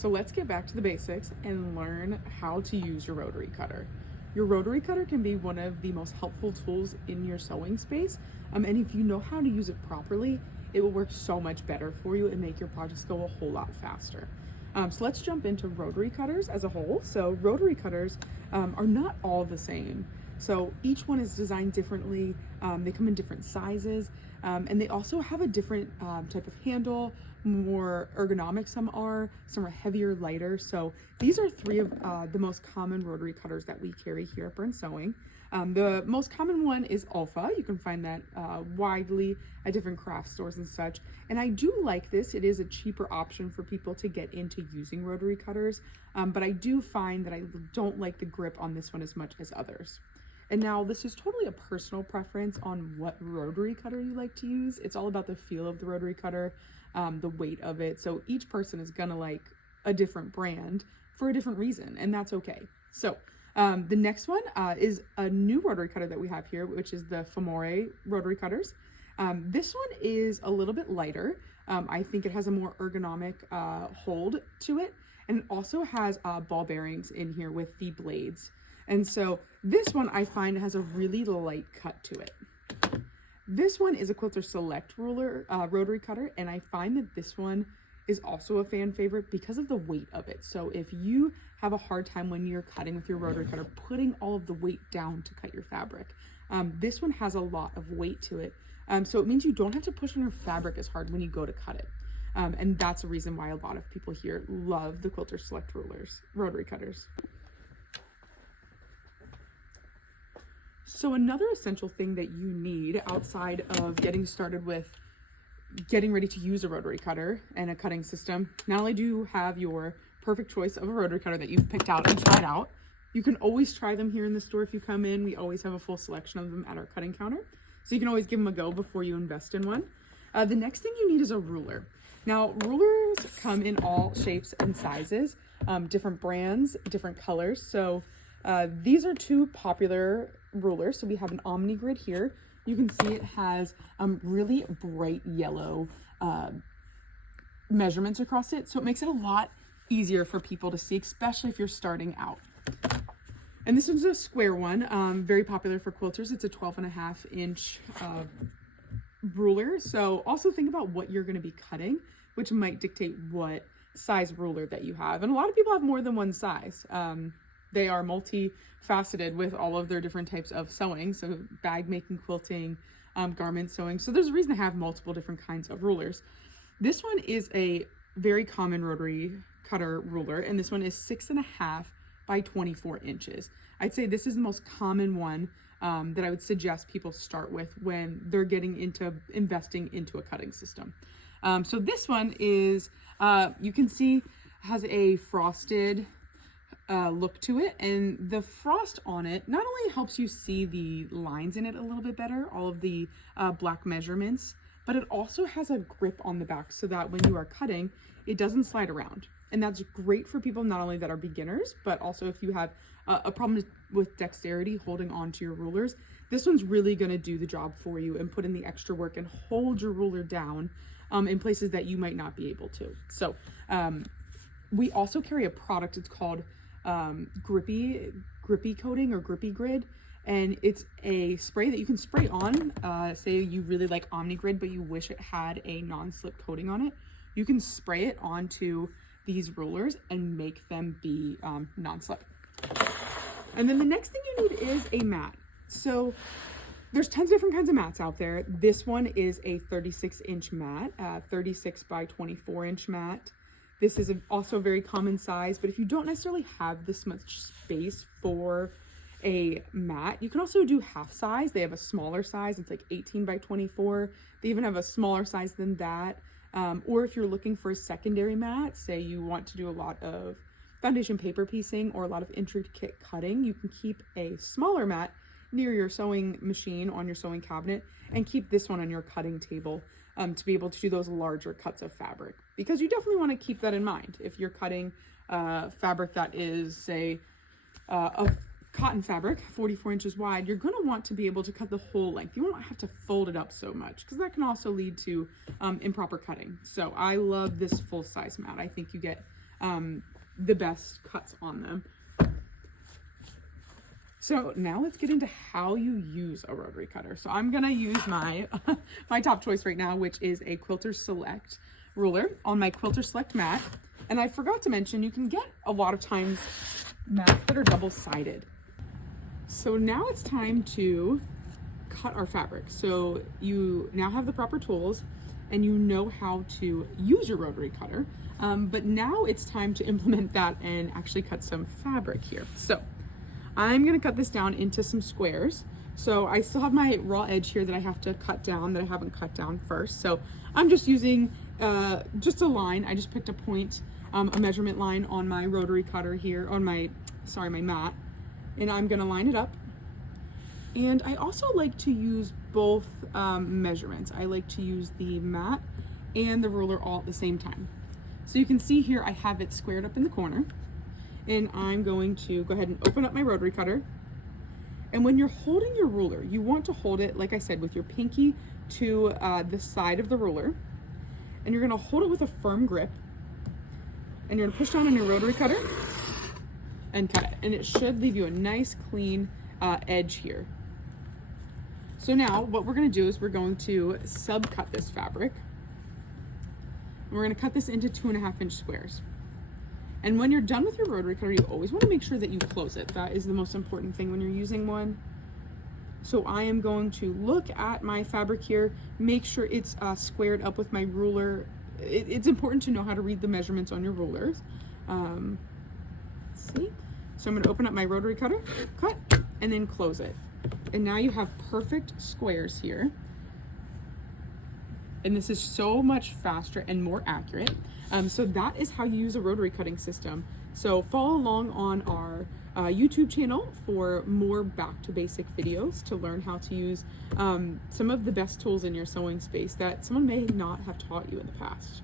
So let's get back to the basics and learn how to use your rotary cutter. Your rotary cutter can be one of the most helpful tools in your sewing space. And if you know how to use it properly, it will work so much better for you and make your projects go a whole lot faster. So let's jump into rotary cutters as a whole. So rotary cutters are not all the same. So each one is designed differently. They come in different sizes, and they also have a different type of handle, more ergonomic some are heavier, lighter. So these are three of the most common rotary cutters that we carry here at Burn Sewing. The most common one is Alpha. You can find that widely at different craft stores and such. And I do like this. It is a cheaper option for people to get into using rotary cutters, but I do find that I don't like the grip on this one as much as others. And now this is totally a personal preference on what rotary cutter you like to use. It's all about the feel of the rotary cutter, the weight of it. So each person is gonna like a different brand for a different reason, and that's okay. So the next one is a new rotary cutter that we have here, which is the Femore rotary cutters. This one is a little bit lighter. I think it has a more ergonomic hold to it, and it also has ball bearings in here with the blades. And so this one I find has a really light cut to it. This one is a Quilter Select ruler rotary cutter, and I find that this one is also a fan favorite because of the weight of it. So if you have a hard time when you're cutting with your rotary cutter, putting all of the weight down to cut your fabric, this one has a lot of weight to it. So it means you don't have to push on your fabric as hard when you go to cut it. And that's the reason why a lot of people here love the Quilter Select rotary cutters. So another essential thing that you need outside of getting started with getting ready to use a rotary cutter and a cutting system, not only do you have your perfect choice of a rotary cutter that you've picked out and tried out, you can always try them here in the store if you come in. We always have a full selection of them at our cutting counter, so you can always give them a go before you invest in one. The next thing you need is a ruler. Now, rulers come in all shapes and sizes, different brands, different colors. So these are two popular rulers. So we have an Omni Grid here. You can see it has really bright yellow measurements across it. So it makes it a lot easier for people to see, especially if you're starting out. And this one's a square one, very popular for quilters. It's a 12.5-inch ruler. So also think about what you're going to be cutting, which might dictate what size ruler that you have. And a lot of people have more than one size. They are multifaceted with all of their different types of sewing. So bag making, quilting, garment sewing. So there's a reason to have multiple different kinds of rulers. This one is a very common rotary cutter ruler, and this one is 6.5 by 24 inches. I'd say this is the most common one that I would suggest people start with when they're getting into investing into a cutting system. So this one is, you can see, has a frosted look to it, and the frost on it not only helps you see the lines in it a little bit better, all of the black measurements, but it also has a grip on the back so that when you are cutting, it doesn't slide around. And that's great for people not only that are beginners, but also if you have a problem with dexterity holding on to your rulers, this one's really going to do the job for you and put in the extra work and hold your ruler down in places that you might not be able to. So we also carry a product, it's called grippy coating or grippy grid, and it's a spray that you can spray on. Say you really like Omni Grid but you wish it had a non-slip coating on it, you can spray it onto these rulers and make them be non-slip. And then the next thing you need is a mat. So there's tons of different kinds of mats out there. This one is a 36-inch mat, 36 by 24-inch mat. This is also a very common size, but if you don't necessarily have this much space for a mat, you can also do half size. They have a smaller size. It's like 18 by 24. They even have a smaller size than that. Or if you're looking for a secondary mat, say you want to do a lot of foundation paper piecing or a lot of intricate cutting, you can keep a smaller mat near your sewing machine on your sewing cabinet and keep this one on your cutting table to be able to do those larger cuts of fabric, because you definitely want to keep that in mind. If you're cutting fabric that is, say, a cotton fabric 44 inches wide, you're going to want to be able to cut the whole length. You won't have to fold it up so much, because that can also lead to improper cutting. So I love this full size mat. I think you get the best cuts on them. So now let's get into how you use a rotary cutter. So I'm gonna use my my top choice right now, which is a Quilter Select ruler on my Quilter Select mat. And I forgot to mention, you can get a lot of times mats that are double-sided. So now it's time to cut our fabric. So you now have the proper tools and you know how to use your rotary cutter. But now it's time to implement that and actually cut some fabric here. So I'm gonna cut this down into some squares. So I still have my raw edge here that I have to cut down that I haven't cut down first. So I'm just using just a line. I just picked a point, a measurement line on my rotary cutter here, on my mat, and I'm gonna line it up. And I also like to use both measurements. I like to use the mat and the ruler all at the same time. So you can see here I have it squared up in the corner. And I'm going to go ahead and open up my rotary cutter. And when you're holding your ruler, you want to hold it, like I said, with your pinky to the side of the ruler. And you're gonna hold it with a firm grip. And you're gonna push down on your rotary cutter and cut it. And it should leave you a nice clean edge here. So now what we're gonna do is we're going to subcut this fabric. And we're gonna cut this into 2.5 inch squares. And when you're done with your rotary cutter, you always want to make sure that you close it. That is the most important thing when you're using one. So I am going to look at my fabric here, make sure it's squared up with my ruler. It's important to know how to read the measurements on your rulers. Let's see. So I'm going to open up my rotary cutter, cut, and then close it. And now you have perfect squares here. And this is so much faster and more accurate. So that is how you use a rotary cutting system. So follow along on our YouTube channel for more back to basic videos to learn how to use some of the best tools in your sewing space that someone may not have taught you in the past.